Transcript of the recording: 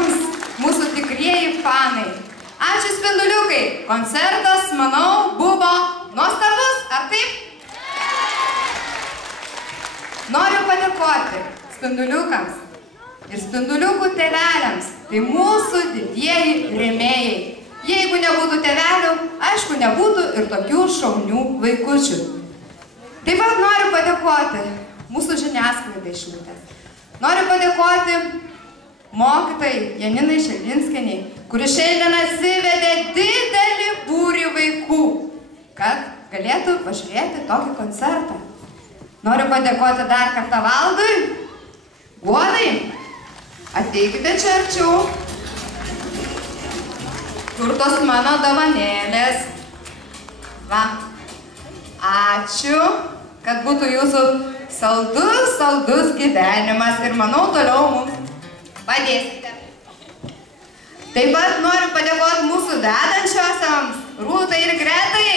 jums, mūsų tikrieji fanai. Ačiū Spinduliukai. Koncertas, manau, buvo nuostabus, ar taip? Noriu padėkoti Spinduliukams ir Spinduliukų tėveliams. Tai mūsų didieji rėmėjai. Jeigu nebūtų tėvelių, aišku, nebūtų ir tokių šaunių vaikučių. Taip pat noriu padėkoti mūsų žiniasklaidai Šilutės. Noriu padėkoti mokytojai Janinai Šeldinskienei, kuri šiandien atsivedė didelį būrį vaikų, kad galėtų pažiūrėti tokį koncertą. Noriu padėkoti dar kartą Valdui. Guodai, ateikite čia arčiau. Kur tos mano dovanėlės? Va. Ačiū, kad būtų jūsų saldus gyvenimas ir manau toliau mums padėsite. Taip pat noriu padėkoti mūsų vedančiosiams Rūtai ir Gretai.